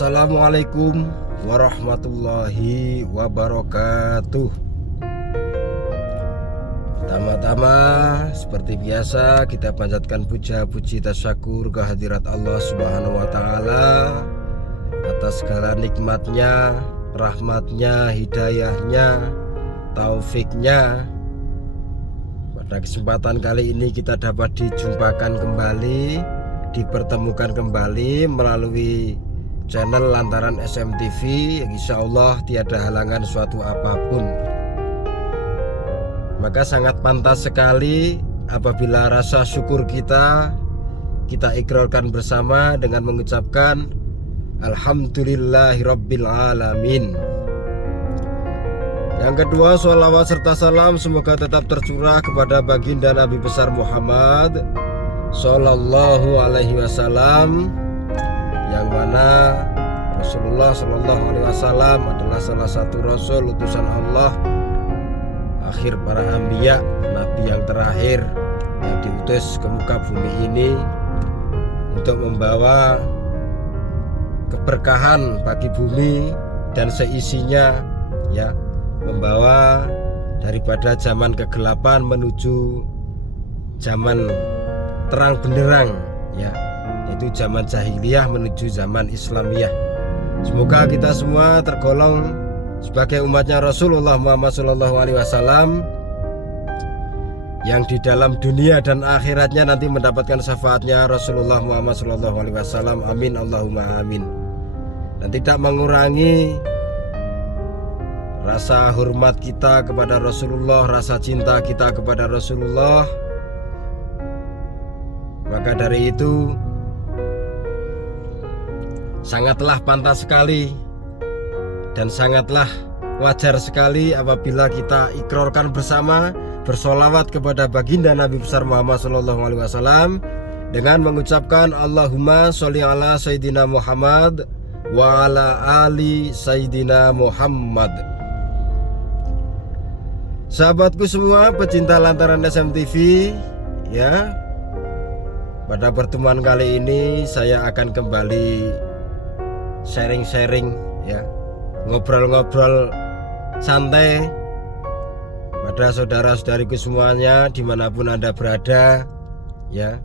Assalamualaikum warahmatullahi wabarakatuh. Pertama-tama seperti biasa kita panjatkan puja puji tasyakur kehadirat Allah Subhanahu wa taala atas segala nikmatnya, rahmatnya, hidayahnya, taufiknya. Pada kesempatan kali ini kita dapat dijumpakan kembali, dipertemukan kembali melalui channel Lantaran SMTV. Insya Allah tiada halangan suatu apapun. Maka sangat pantas sekali apabila rasa syukur kita ikrarkan bersama dengan mengucapkan Alhamdulillahirabbil alamin. Yang kedua, sholawat serta salam semoga tetap tercurah kepada baginda Nabi besar Muhammad Sallallahu alaihi wasallam, yang mana Rasulullah Sallallahu alaihi wasallam adalah salah satu rasul utusan Allah, akhir para anbiya, nabi yang terakhir yang diutus ke muka bumi ini untuk membawa keberkahan bagi bumi dan seisinya, ya, membawa daripada zaman kegelapan menuju zaman terang benderang, ya, yaitu zaman jahiliyah menuju zaman Islamiyah. Semoga kita semua tergolong sebagai umatnya Rasulullah Muhammad SAW yang di dalam dunia dan akhiratnya nanti mendapatkan syafaatnya Rasulullah Muhammad SAW. Amin Allahumma amin. Dan tidak mengurangi rasa hormat kita kepada Rasulullah, rasa cinta kita kepada Rasulullah. Maka dari itu sangatlah pantas sekali dan sangatlah wajar sekali apabila kita ikrarkan bersama bersolawat kepada baginda Nabi besar Muhammad SAW dengan mengucapkan Allahumma sholli ala Sayyidina Muhammad wa ala ali Sayyidina Muhammad. Sahabatku semua pecinta Lantaran SMTV, ya, pada pertemuan kali ini saya akan kembali sharing-sharing, ya, ngobrol-ngobrol santai pada saudara-saudariku semuanya dimanapun Anda berada, ya.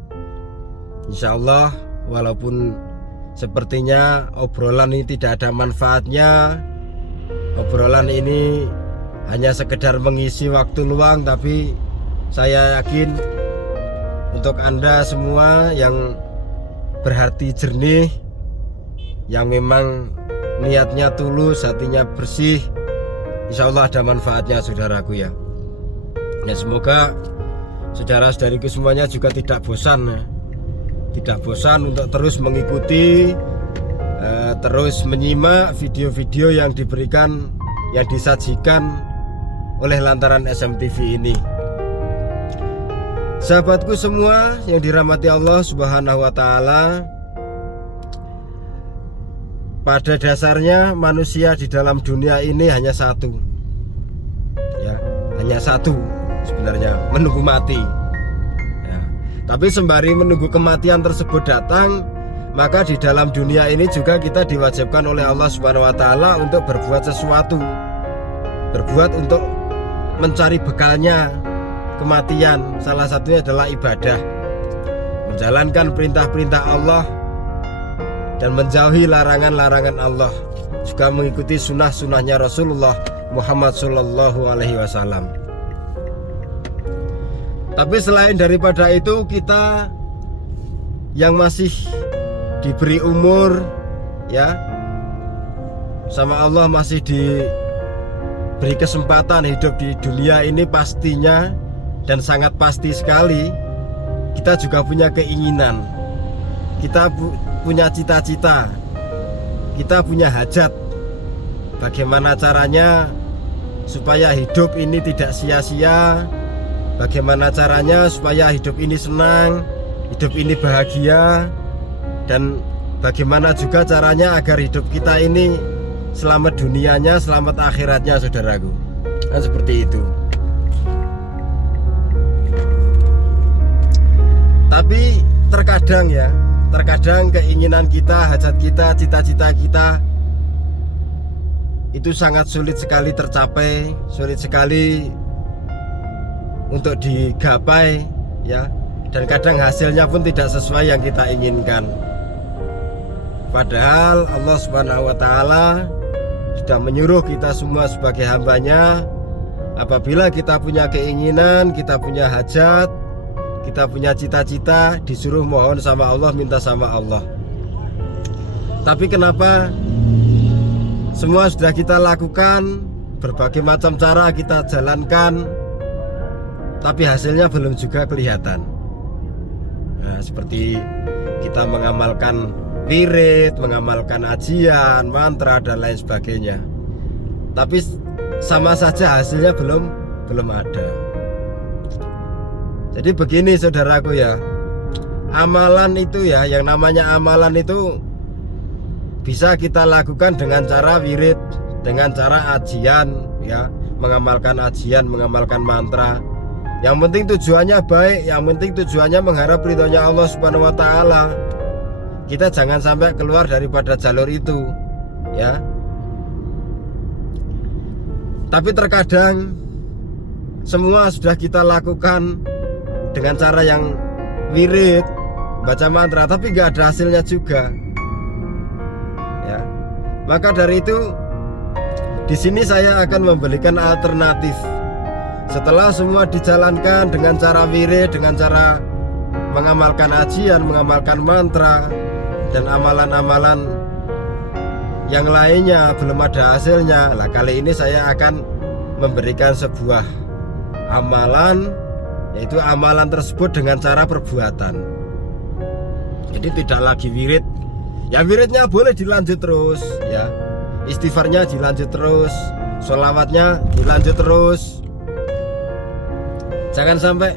Insya Allah walaupun sepertinya obrolan ini tidak ada manfaatnya, obrolan ini hanya sekedar mengisi waktu luang, tapi saya yakin untuk Anda semua yang berhati jernih, yang memang niatnya tulus, hatinya bersih, insya Allah ada manfaatnya saudaraku, ya. Ya, semoga saudara-saudariku semuanya juga tidak bosan, tidak bosan untuk terus mengikuti, terus menyimak video-video yang diberikan, yang disajikan oleh Lantaran SMTV ini. Sahabatku semua yang dirahmati Allah Subhanahu wa taala, pada dasarnya manusia di dalam dunia ini hanya satu, ya, hanya satu sebenarnya, menunggu mati, ya. Tapi sembari menunggu kematian tersebut datang, maka di dalam dunia ini juga kita diwajibkan oleh Allah Subhanahu wa taala untuk berbuat sesuatu, berbuat untuk mencari bekalnya kematian. Salah satunya adalah ibadah, menjalankan perintah-perintah Allah dan menjauhi larangan-larangan Allah, juga mengikuti sunnah-sunnahnya Rasulullah Muhammad Sallallahu alaihi wasallam. Tapi selain daripada itu, kita yang masih diberi umur, ya, sama Allah masih diberi kesempatan hidup di dunia ini, pastinya dan sangat pasti sekali kita juga punya keinginan, kita punya cita-cita, kita punya hajat. Bagaimana caranya supaya hidup ini tidak sia-sia, bagaimana caranya supaya hidup ini senang, hidup ini bahagia, dan bagaimana juga caranya agar hidup kita ini selamat dunianya, selamat akhiratnya, saudaraku. Kan seperti itu. Tapi terkadang, ya, terkadang keinginan kita, hajat kita, cita-cita kita itu sangat sulit sekali tercapai, sulit sekali untuk digapai, ya. Dan kadang hasilnya pun tidak sesuai yang kita inginkan. Padahal Allah Subhanahu wa Ta'ala sudah menyuruh kita semua sebagai hambanya, apabila kita punya keinginan, kita punya hajat, kita punya cita-cita, disuruh mohon sama Allah, minta sama Allah. Tapi kenapa semua sudah kita lakukan, berbagai macam cara kita jalankan, tapi hasilnya belum juga kelihatan. Nah, seperti kita mengamalkan wirid, mengamalkan ajian, mantra dan lain sebagainya, tapi sama saja hasilnya belum ada. Jadi begini saudaraku ya, amalan itu ya, yang namanya amalan itu bisa kita lakukan dengan cara wirid, dengan cara ajian, ya, mengamalkan ajian, mengamalkan mantra. Yang penting tujuannya baik, yang penting tujuannya mengharap ridhonya Allah Subhanahu wa Ta'ala. Kita jangan sampai keluar daripada jalur itu, ya. Tapi terkadang semua sudah kita lakukan dengan cara yang wirid, baca mantra, tapi nggak ada hasilnya juga, ya. Maka dari itu di sini saya akan memberikan alternatif. Setelah semua dijalankan dengan cara wirid, dengan cara mengamalkan ajian, mengamalkan mantra dan amalan-amalan yang lainnya belum ada hasilnya, lah kali ini saya akan memberikan sebuah amalan, yaitu amalan tersebut dengan cara perbuatan. Jadi tidak lagi wirid. Ya wiridnya boleh dilanjut terus, ya. Istighfarnya dilanjut terus, sholawatnya dilanjut terus. Jangan sampai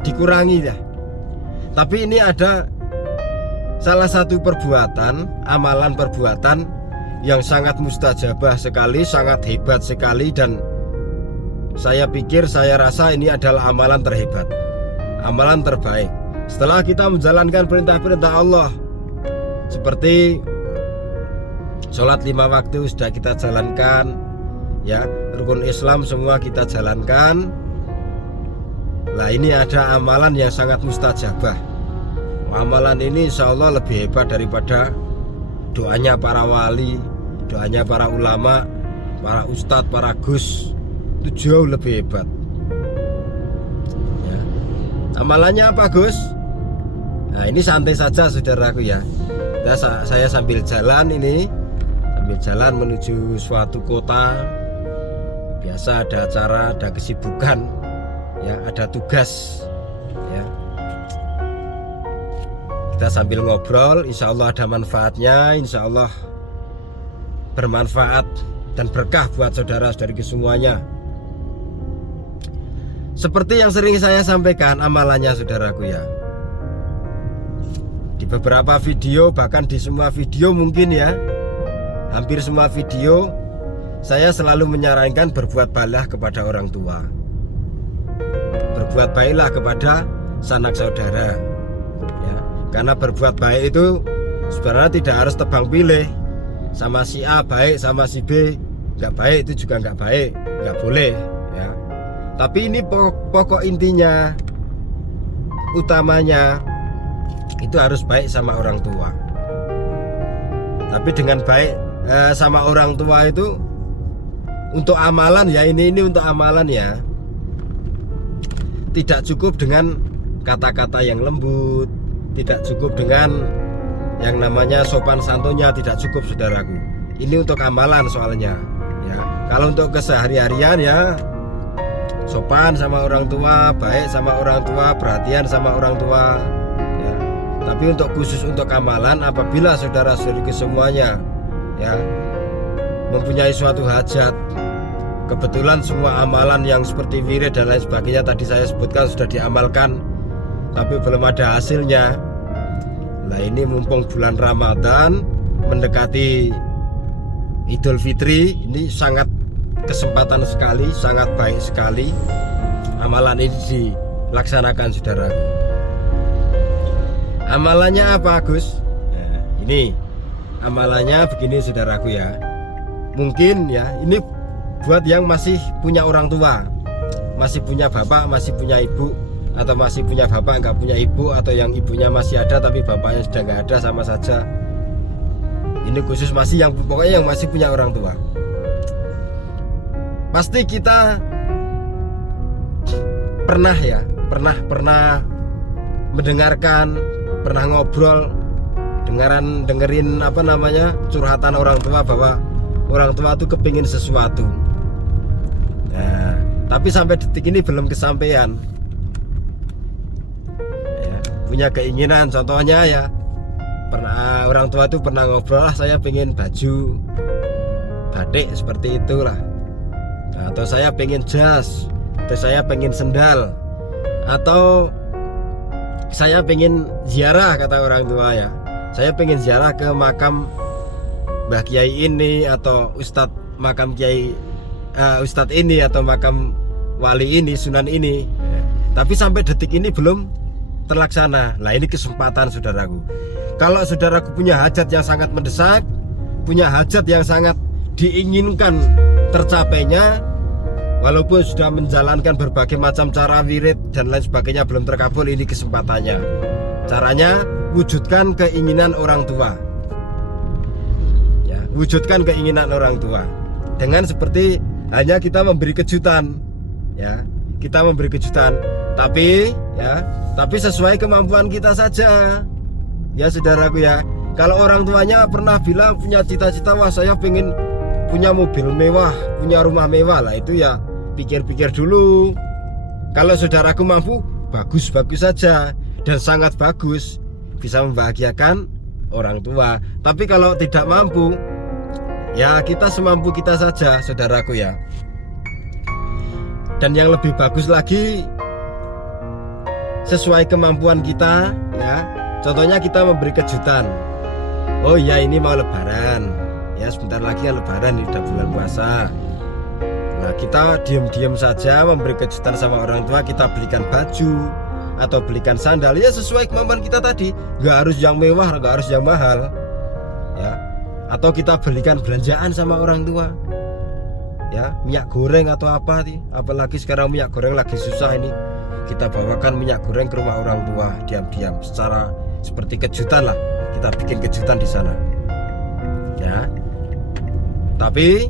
dikurangi ya. Tapi ini ada salah satu perbuatan, amalan perbuatan yang sangat mustajabah sekali, sangat hebat sekali, dan saya pikir, saya rasa ini adalah amalan terhebat, amalan terbaik. Setelah kita menjalankan perintah-perintah Allah, seperti sholat 5 waktu sudah kita jalankan, ya, rukun Islam semua kita jalankan. Nah ini ada amalan yang sangat mustajabah. Amalan ini insya Allah lebih hebat daripada doanya para wali, doanya para ulama, para ustadz, para gus. Itu jauh lebih hebat, ya. Amalannya apa Gus? Nah ini santai saja saudaraku ya. Saya sambil jalan ini, sambil jalan menuju suatu kota. Biasa ada acara, ada kesibukan, ya, ada tugas, ya. Kita sambil ngobrol, insya Allah ada manfaatnya, insya Allah bermanfaat dan berkah buat saudara-saudari semuanya. Seperti yang sering saya sampaikan amalannya saudaraku ya. Di beberapa video, bahkan di semua video mungkin ya, hampir semua video, saya selalu menyarankan berbuat baiklah kepada orang tua, berbuat baiklah kepada sanak saudara, ya. Karena berbuat baik itu sebenarnya tidak harus tebang pilih, sama si A baik, sama si B nggak baik, itu juga nggak baik, nggak boleh, ya. Tapi ini pokok intinya, utamanya itu harus baik sama orang tua. Tapi dengan baik sama orang tua itu untuk amalan ya, ini untuk amalan ya, tidak cukup dengan kata-kata yang lembut, tidak cukup dengan yang namanya sopan santunnya, tidak cukup saudaraku. Ini untuk amalan soalnya, ya. Kalau untuk kesehari-harian ya, sopan sama orang tua, baik sama orang tua, perhatian sama orang tua, ya. Tapi untuk khusus untuk amalan, apabila saudara-saudari semuanya, ya, mempunyai suatu hajat, kebetulan semua amalan yang seperti wirid dan lain sebagainya tadi saya sebutkan sudah diamalkan, tapi belum ada hasilnya. Nah ini mumpung bulan Ramadan mendekati Idul Fitri, ini sangat kesempatan sekali, sangat baik sekali amalan ini dilaksanakan saudaraku. Amalannya apa Gus? Nih, amalannya begini saudaraku ya. Mungkin ya, ini buat yang masih punya orang tua, masih punya bapak, masih punya ibu, atau masih punya bapak nggak punya ibu, atau yang ibunya masih ada tapi bapaknya sudah nggak ada, sama saja. Ini khusus masih yang pokoknya yang masih punya orang tua. Pasti kita pernah ya, pernah mendengarkan, pernah ngobrol, dengerin apa namanya, curhatan orang tua bahwa orang tua tuh kepingin sesuatu. Nah, tapi sampai detik ini belum kesampaian. Ya, punya keinginan, contohnya ya, pernah orang tua tuh pernah ngobrol, saya pengen baju batik seperti itulah. Nah, atau saya pengen jas, atau saya pengen sendal, atau saya pengen ziarah, kata orang tua ya. Saya pengen ziarah ke makam Mbah Kiai ini, atau Ustadz makam Kiai Ustadz ini, atau makam wali ini, sunan ini. Tapi sampai detik ini belum terlaksana. Nah, ini kesempatan saudaraku. Kalau saudaraku punya hajat yang sangat mendesak, punya hajat yang sangat diinginkan tercapainya, walaupun sudah menjalankan berbagai macam cara wirid dan lain sebagainya belum terkabul, ini kesempatannya. Caranya wujudkan keinginan orang tua. Ya, wujudkan keinginan orang tua dengan seperti hanya kita memberi kejutan. Ya, kita memberi kejutan, tapi sesuai kemampuan kita saja. Ya saudaraku ya, kalau orang tuanya pernah bilang punya cita-cita, wah saya pengen punya mobil mewah, punya rumah mewah, lah itu ya pikir-pikir dulu. Kalau saudaraku mampu, bagus-bagus saja dan sangat bagus, bisa membahagiakan orang tua. Tapi kalau tidak mampu, ya kita semampu kita saja saudaraku ya. Dan yang lebih bagus lagi, sesuai kemampuan kita ya. Contohnya kita memberi kejutan. Oh ya, ini mau lebaran. Ya sebentar lagi ya lebaran, ini udah bulan puasa. Nah, kita diam-diam saja memberi kejutan sama orang tua. Kita belikan baju atau belikan sandal, ya sesuai kemampuan kita tadi. Gak harus yang mewah, gak harus yang mahal ya. Atau kita belikan belanjaan sama orang tua, ya minyak goreng atau apa nih. Apalagi sekarang minyak goreng lagi susah ini. Kita bawakan minyak goreng ke rumah orang tua diam-diam, secara seperti kejutan lah. Kita bikin kejutan di sana ya. Tapi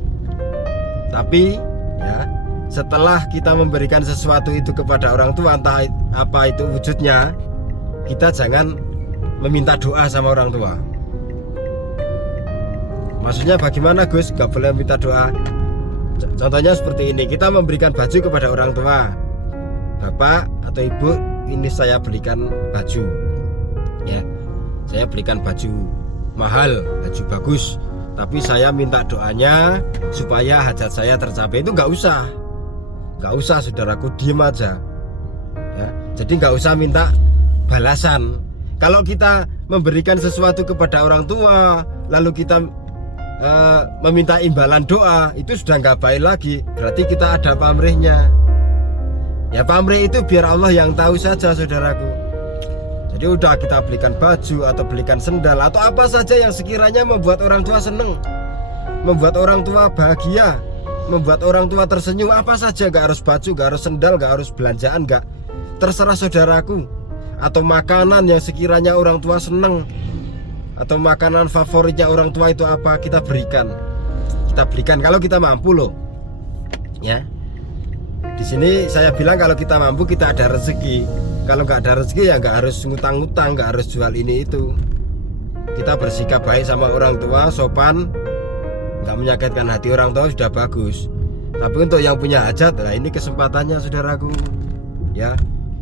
ya, setelah kita memberikan sesuatu itu kepada orang tua, entah apa itu wujudnya, kita jangan meminta doa sama orang tua. Maksudnya bagaimana Gus? Gak boleh minta doa. Contohnya seperti ini, kita memberikan baju kepada orang tua. Bapak atau ibu, ini saya belikan baju ya, saya belikan baju mahal, baju bagus, tapi saya minta doanya supaya hajat saya tercapai. Itu nggak usah saudaraku, diem aja ya. Jadi nggak usah minta balasan. Kalau kita memberikan sesuatu kepada orang tua lalu kita meminta imbalan doa, itu sudah nggak baik lagi. Berarti kita ada pamrihnya. Ya pamrih itu biar Allah yang tahu saja saudaraku. Jadi udah kita belikan baju atau belikan sendal atau apa saja yang sekiranya membuat orang tua seneng, membuat orang tua bahagia, membuat orang tua tersenyum, apa saja. Gak harus baju, gak harus sendal, gak harus belanjaan, gak, terserah saudaraku. Atau makanan yang sekiranya orang tua seneng, atau makanan favoritnya orang tua itu apa, kita berikan. Kita berikan kalau kita mampu loh ya. Di sini saya bilang kalau kita mampu, kita ada rezeki. Kalau nggak ada rezeki ya nggak harus ngutang-ngutang, nggak harus jual ini itu. Kita bersikap baik sama orang tua, sopan, nggak menyakitkan hati orang tua, sudah bagus. Tapi untuk yang punya hajat, nah ini kesempatannya saudaraku ya.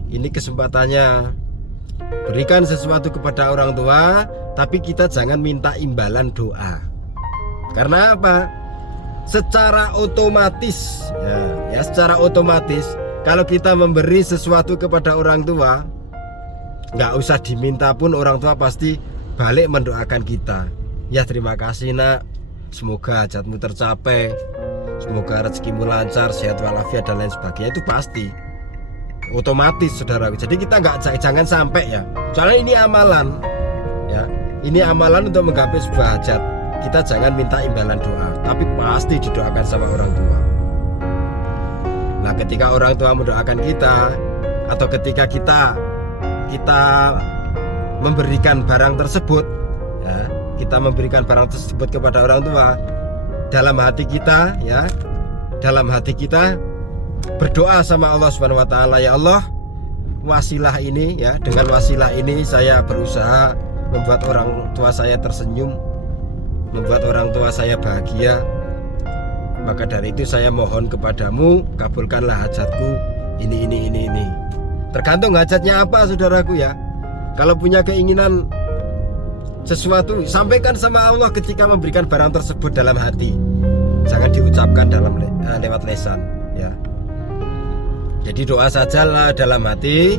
Ini kesempatannya. Berikan sesuatu kepada orang tua, tapi kita jangan minta imbalan doa. Karena apa? Secara otomatis ya secara otomatis kalau kita memberi sesuatu kepada orang tua, nggak usah diminta pun orang tua pasti balik mendoakan kita. Ya terima kasih nak, semoga hajatmu tercapai, semoga rezekimu lancar, sehat walafiat dan lain sebagainya. Itu pasti otomatis saudara. Jadi kita jangan sampai ya, soalnya ini amalan ya, ini amalan untuk menggapai sebuah hajat. Kita jangan minta imbalan doa, tapi pasti didoakan sama orang tua. Nah, ketika orang tua mendoakan kita, atau ketika kita memberikan barang tersebut, ya, kita memberikan barang tersebut kepada orang tua, dalam hati kita, ya, dalam hati kita berdoa sama Allah Subhanahu wa taala, ya Allah, wasilah ini, ya, dengan wasilah ini saya berusaha membuat orang tua saya tersenyum, membuat orang tua saya bahagia. Maka dari itu saya mohon kepadamu, kabulkanlah hajatku ini. Tergantung hajatnya apa, saudaraku, ya. Kalau punya keinginan sesuatu, sampaikan sama Allah ketika memberikan barang tersebut dalam hati. Jangan diucapkan lewat lisan, ya. Jadi doa sajalah dalam hati.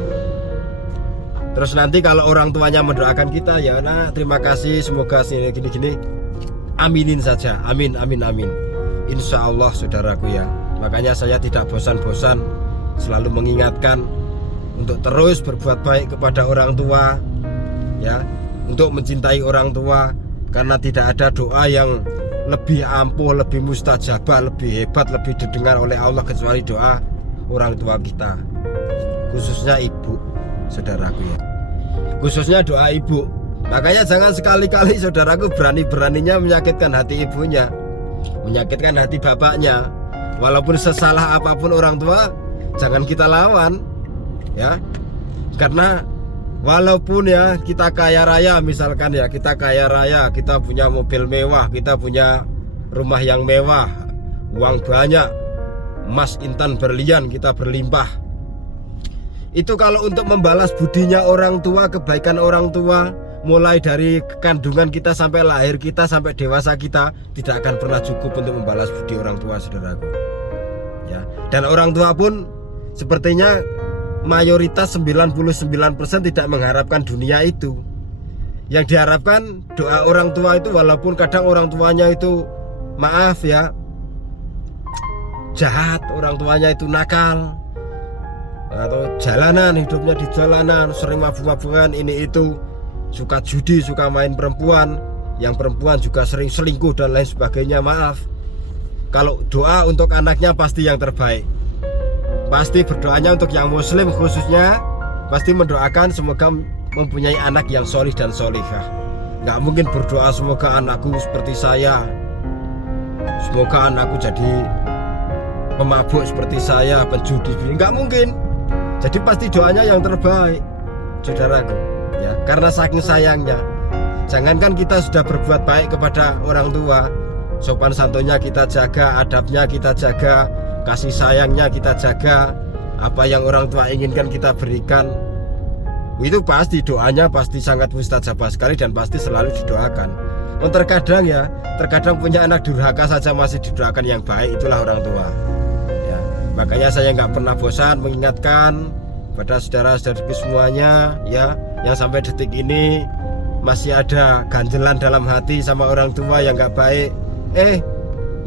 Terus nanti kalau orang tuanya mendoakan kita, ya nah terima kasih, semoga gini, aminin saja, amin. Insya Allah, saudaraku, ya. Makanya saya tidak bosan-bosan selalu mengingatkan untuk terus berbuat baik kepada orang tua, ya, untuk mencintai orang tua, karena tidak ada doa yang lebih ampuh, lebih mustajabah, lebih hebat, lebih didengar oleh Allah kecuali doa orang tua kita, khususnya ibu, saudaraku, ya. Khususnya doa ibu. Makanya jangan sekali-kali, saudaraku, berani-beraninya menyakitkan hati ibunya, menyakitkan hati bapaknya. Walaupun sesalah apapun orang tua, jangan kita lawan, ya. Karena walaupun, ya, kita kaya raya, misalkan, ya, kita kaya raya, kita punya mobil mewah, kita punya rumah yang mewah, uang banyak, emas, intan, berlian, kita berlimpah. Itu kalau untuk membalas budinya orang tua, kebaikan orang tua, mulai dari kandungan kita sampai lahir kita, sampai dewasa kita, tidak akan pernah cukup untuk membalas budi orang tua, saudaraku, ya. Dan orang tua pun sepertinya mayoritas 99% tidak mengharapkan dunia itu. Yang diharapkan doa orang tua itu, walaupun kadang orang tuanya itu, maaf, ya, jahat, orang tuanya itu nakal, atau jalanan, hidupnya di jalanan, sering mabuk-mabukan, ini itu, suka judi, suka main perempuan, yang perempuan juga sering selingkuh dan lain sebagainya. Maaf, kalau doa untuk anaknya pasti yang terbaik, pasti berdoanya untuk yang muslim khususnya, pasti mendoakan semoga mempunyai anak yang solih dan solihah. Nggak mungkin berdoa semoga anakku seperti saya, semoga anakku jadi pemabuk seperti saya, penjudi, nggak mungkin. Jadi pasti doanya yang terbaik, saudaraku, ya, karena saking sayangnya. Jangankan kita sudah berbuat baik kepada orang tua, sopan santunnya kita jaga, adabnya kita jaga, kasih sayangnya kita jaga, apa yang orang tua inginkan kita berikan, itu pasti doanya pasti sangat mustajabah sekali dan pasti selalu didoakan. Terkadang, ya, terkadang punya anak durhaka saja masih didoakan yang baik, itulah orang tua, ya. Makanya saya nggak pernah bosan mengingatkan pada saudara-saudaraku semuanya, ya, yang sampai detik ini masih ada ganjelan dalam hati sama orang tua yang nggak baik.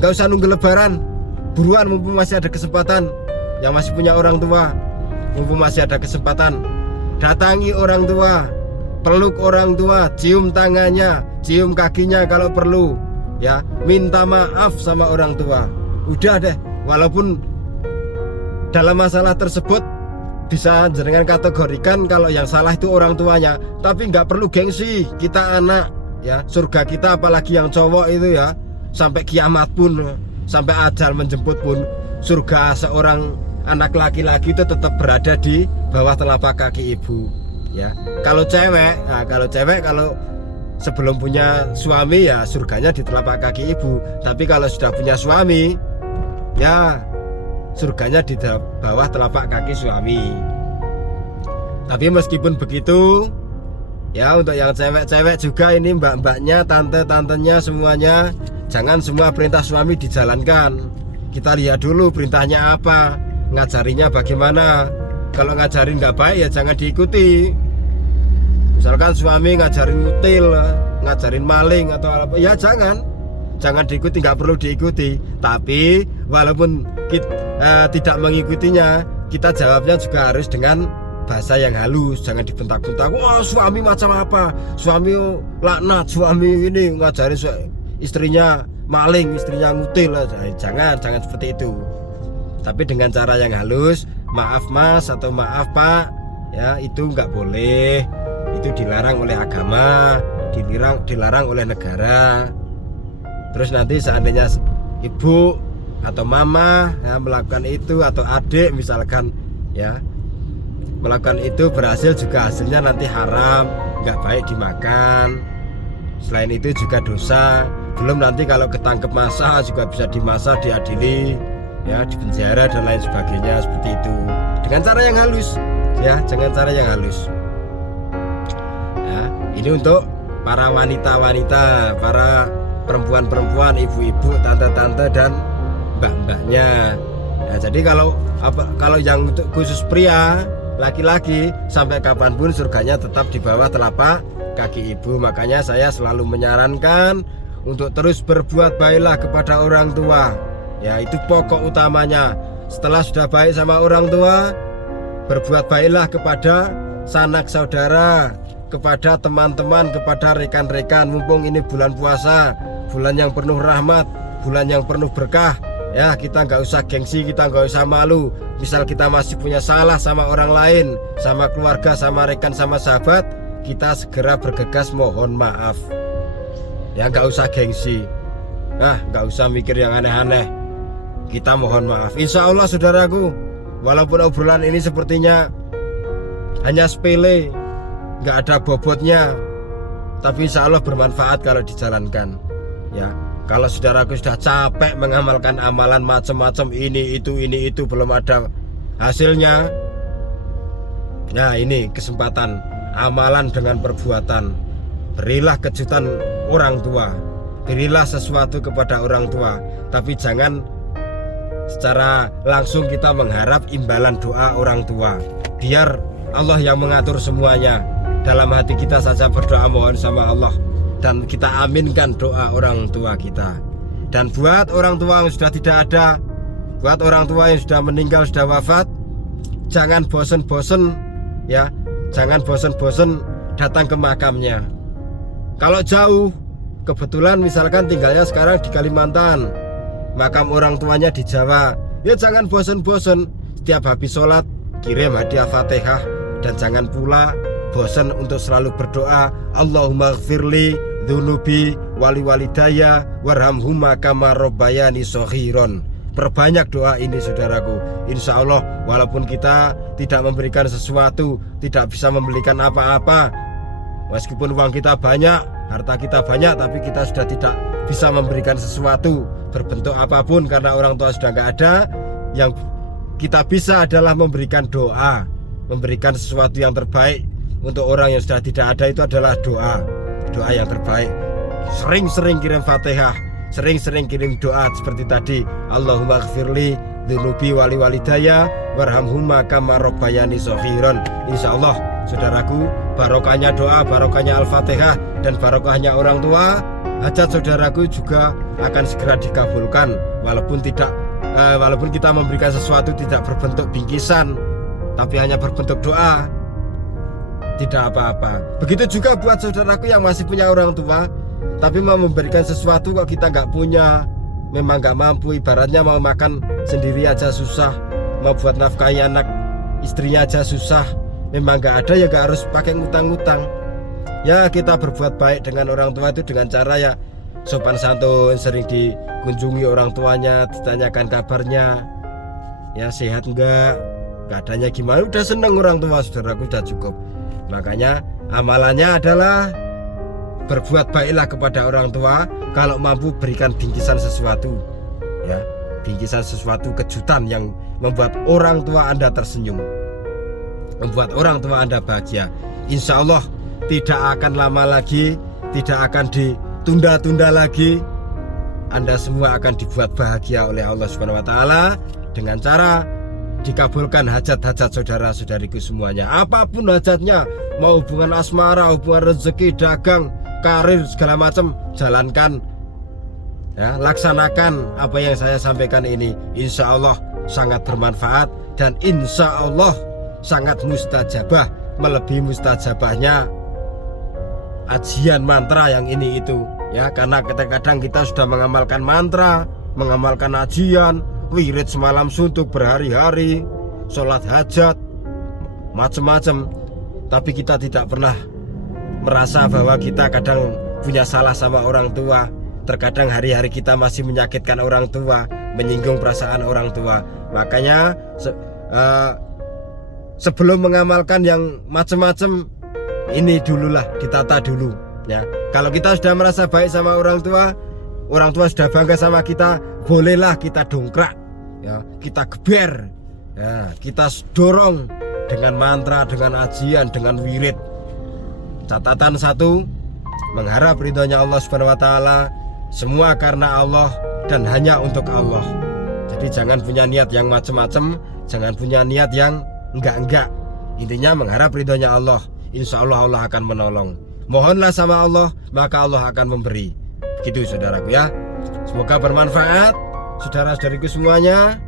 Nggak usah nunggu lebaran, buruan mumpung masih ada kesempatan. Yang masih punya orang tua, mumpung masih ada kesempatan, datangi orang tua, peluk orang tua, cium tangannya, cium kakinya kalau perlu, ya, minta maaf sama orang tua. Udah deh, walaupun dalam masalah tersebut bisa jenengan kategorikan kalau yang salah itu orang tuanya, tapi nggak perlu gengsi, kita anak, ya, surga kita apalagi yang cowok itu, ya, sampai kiamat pun, sampai ajal menjemput pun, surga seorang anak laki-laki itu tetap berada di bawah telapak kaki ibu, ya. Kalau cewek, nah, kalau sebelum punya suami, ya, surganya di telapak kaki ibu. Tapi kalau sudah punya suami, ya, surganya di bawah telapak kaki suami. Tapi meskipun begitu, ya, untuk yang cewek-cewek juga ini, mbak-mbaknya, tante-tantenya semuanya, jangan semua perintah suami dijalankan. Kita lihat dulu perintahnya apa, ngajarinya bagaimana. Kalau ngajarin nggak baik, ya jangan diikuti. Misalkan suami ngajarin ngutil, ngajarin maling atau apa, ya jangan diikuti, nggak perlu diikuti. Tapi walaupun kita tidak mengikutinya, kita jawabnya juga harus dengan bahasa yang halus, jangan dibentak-bentak. Wah, suami macam apa? Suami laknat, suami ini ngajarin istrinya maling, istrinya ngutil. Jangan seperti itu. Tapi dengan cara yang halus, maaf mas atau maaf pak, ya itu nggak boleh. Itu dilarang oleh agama, dilarang oleh negara. Terus nanti seandainya ibu atau mama ya, melakukan itu, atau adik misalkan ya melakukan itu, berhasil juga hasilnya nanti haram, nggak baik dimakan. Selain itu juga dosa. Belum nanti kalau ketangkep masa juga bisa dimasa, diadili ya, dipenjara dan lain sebagainya, seperti itu. Dengan cara yang halus ya, dengan cara yang halus ya. Ini untuk para wanita-wanita, para perempuan-perempuan, ibu-ibu, tante-tante dan mbak-mbaknya ya. Jadi kalau yang untuk khusus pria, laki-laki, sampai kapanpun surganya tetap di bawah telapak kaki ibu. Makanya saya selalu menyarankan untuk terus berbuat baiklah kepada orang tua ya, itu pokok utamanya. Setelah sudah baik sama orang tua, berbuat baiklah kepada sanak saudara, kepada teman-teman, kepada rekan-rekan. Mumpung ini bulan puasa, bulan yang penuh rahmat, bulan yang penuh berkah ya, kita nggak usah gengsi, kita nggak usah malu. Misal kita masih punya salah sama orang lain, sama keluarga, sama rekan, sama sahabat, kita segera bergegas mohon maaf ya, nggak usah gengsi. Nah, nggak usah mikir yang aneh-aneh, kita mohon maaf. Insya Allah saudaraku, walaupun obrolan ini sepertinya hanya sepele, nggak ada bobotnya, tapi insya Allah bermanfaat kalau dijalankan ya. Kalau saudaraku sudah capek mengamalkan amalan macam-macam, ini itu belum ada hasilnya, nah ini kesempatan amalan dengan perbuatan. Berilah kejutan orang tua, berilah sesuatu kepada orang tua, tapi jangan secara langsung kita mengharap imbalan doa orang tua. Biar Allah yang mengatur semuanya. Dalam hati kita saja berdoa mohon sama Allah, dan kita aminkan doa orang tua kita. Dan buat orang tua yang sudah tidak ada, buat orang tua yang sudah meninggal, sudah wafat, jangan bosen-bosen ya, jangan bosen-bosen datang ke makamnya. Kalau jauh, kebetulan misalkan tinggalnya sekarang di Kalimantan, makam orang tuanya di Jawa, ya jangan bosen-bosen. Setiap habis sholat kirim hadiah Fatihah, dan jangan pula bosan untuk selalu berdoa, Allahumma gfirli dzunubi wali walidaya warhamhuma kama rabbayani shaghiran. Perbanyak doa ini saudaraku. Insya Allah walaupun kita tidak memberikan sesuatu, tidak bisa membelikan apa-apa, meskipun uang kita banyak, harta kita banyak, tapi kita sudah tidak bisa memberikan sesuatu berbentuk apapun karena orang tua sudah nggak ada. Yang kita bisa adalah memberikan doa, memberikan sesuatu yang terbaik. Untuk orang yang sudah tidak ada itu adalah doa, doa yang terbaik. Sering-sering kirim Fatihah, sering-sering kirim doa seperti tadi, Allahumma gfirli dzunubi wali walidaya warhamhuma kama rabbayani shaghiran. Insyaallah saudaraku, barokahnya doa, barokahnya Al-Fatihah, dan barokahnya orang tua, hajat saudaraku juga akan segera dikabulkan. Walaupun kita memberikan sesuatu tidak berbentuk bingkisan, tapi hanya berbentuk doa, tidak apa-apa. Begitu juga buat saudaraku yang masih punya orang tua, tapi mau memberikan sesuatu kok kita nggak punya, memang nggak mampu. Ibaratnya mau makan sendiri aja susah, mau buat nafkahi anak istrinya aja susah, memang nggak ada, ya nggak harus pakai ngutang-ngutang. Ya kita berbuat baik dengan orang tua itu dengan cara ya sopan santun, sering dikunjungi orang tuanya, ditanyakan kabarnya, ya sehat enggak, keadaannya gimana, udah seneng orang tua saudaraku, udah cukup. Makanya amalannya adalah berbuat baiklah kepada orang tua. Kalau mampu berikan bingkisan sesuatu ya, bingkisan sesuatu kejutan yang membuat orang tua Anda tersenyum, membuat orang tua Anda bahagia. Insya Allah tidak akan lama lagi, tidak akan ditunda-tunda lagi. Anda semua akan dibuat bahagia oleh Allah Subhanahu wa taala dengan cara dikabulkan hajat-hajat saudara-saudariku semuanya. Apapun hajatnya, mau hubungan asmara, hubungan rezeki, dagang, karir, segala macam, jalankan ya, laksanakan apa yang saya sampaikan ini. Insya Allah sangat bermanfaat, dan insya Allah sangat mustajabah, melebihi mustajabahnya ajian mantra yang ini itu ya. Karena kadang-kadang kita sudah mengamalkan mantra, mengamalkan ajian, wirid semalam suntuk berhari-hari, sholat hajat, macam-macam, tapi kita tidak pernah merasa bahwa kita kadang punya salah sama orang tua. Terkadang hari-hari kita masih menyakitkan orang tua, menyinggung perasaan orang tua. Makanya sebelum mengamalkan yang macam-macam, ini dululah ditata dulu ya. Kalau kita sudah merasa baik sama orang tua sudah bangga sama kita, bolehlah kita dongkrak ya, kita geber ya, kita dorong dengan mantra, dengan ajian, dengan wirid. Catatan satu, mengharap ridhonya Allah Subhanahu wa taala, semua karena Allah dan hanya untuk Allah. Jadi jangan punya niat yang macam-macam, jangan punya niat yang enggak-enggak. Intinya mengharap ridhonya Allah. Insya Allah Allah akan menolong. Mohonlah sama Allah, maka Allah akan memberi. Begitu saudaraku ya. Semoga bermanfaat saudara-saudariku semuanya.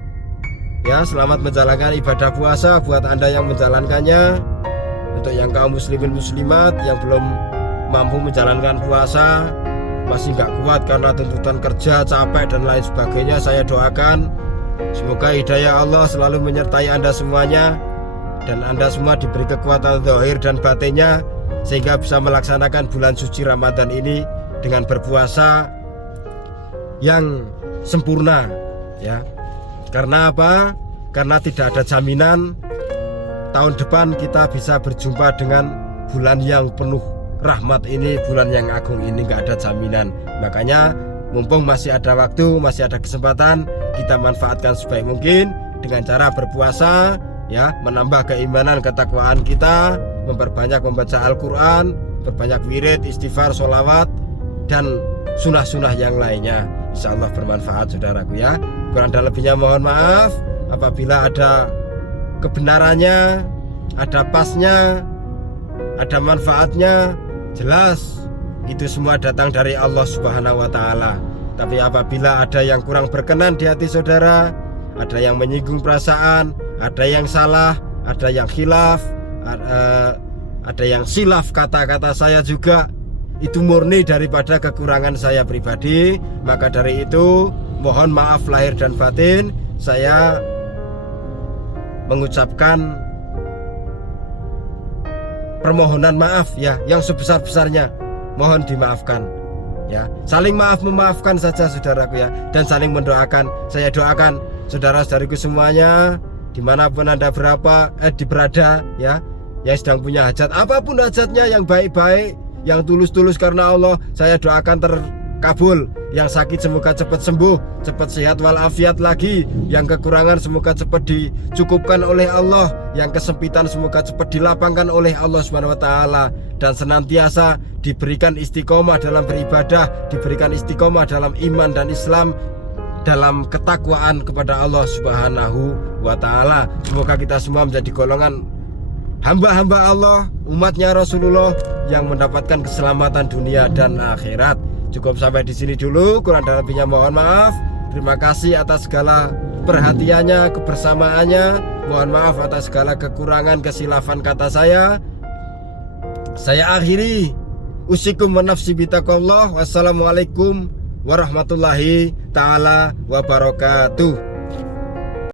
Ya, selamat menjalankan ibadah puasa buat Anda yang menjalankannya. Untuk yang kaum muslimin muslimat yang belum mampu menjalankan puasa, masih nggak kuat karena tuntutan kerja, capek dan lain sebagainya, saya doakan semoga hidayah Allah selalu menyertai Anda semuanya, dan Anda semua diberi kekuatan zahir dan batinnya sehingga bisa melaksanakan bulan suci Ramadan ini dengan berpuasa yang sempurna ya. Karena apa? Karena tidak ada jaminan tahun depan kita bisa berjumpa dengan bulan yang penuh rahmat ini, bulan yang agung ini, nggak ada jaminan. Makanya mumpung masih ada waktu, masih ada kesempatan, kita manfaatkan sebaik mungkin dengan cara berpuasa ya, menambah keimanan, ketakwaan kita, memperbanyak membaca Al-Quran, berbanyak wirid, istighfar, sholawat, dan sunnah-sunnah yang lainnya. Insya Allah bermanfaat saudaraku ya. Kurang dan lebihnya mohon maaf. Apabila ada kebenarannya, ada pasnya, ada manfaatnya, jelas itu semua datang dari Allah Subhanahu wa taala. Tapi apabila ada yang kurang berkenan di hati saudara, ada yang menyinggung perasaan, ada yang salah, ada yang khilaf, ada yang silaf kata-kata saya juga, itu murni daripada kekurangan saya pribadi. Maka dari itu mohon maaf lahir dan batin. Saya mengucapkan permohonan maaf ya, yang sebesar-besarnya, mohon dimaafkan ya. Saling maaf memaafkan saja saudaraku ya, dan saling mendoakan. Saya doakan saudara-saudariku semuanya dimanapun Anda berada ya, yang sedang punya hajat, apapun hajatnya, yang baik-baik, yang tulus-tulus karena Allah, saya doakan terkabul. Yang sakit semoga cepat sembuh, cepat sehat walafiat lagi. Yang kekurangan semoga cepat dicukupkan oleh Allah. Yang kesempitan semoga cepat dilapangkan oleh Allah Subhanahu wa taala, dan senantiasa diberikan istiqomah dalam beribadah, diberikan istiqomah dalam iman dan Islam, dalam ketakwaan kepada Allah Subhanahu wa taala. Semoga kita semua menjadi golongan hamba-hamba Allah, umatnya Rasulullah, yang mendapatkan keselamatan dunia dan akhirat. Cukup sampai di sini dulu, kurang dan lebihnya mohon maaf. Terima kasih atas segala perhatiannya, kebersamaannya. Mohon maaf atas segala kekurangan, kesilafan kata saya. Saya akhiri. Usikum wa nafsi bitaqwallah. Wassalamualaikum warahmatullahi ta'ala wabarakatuh.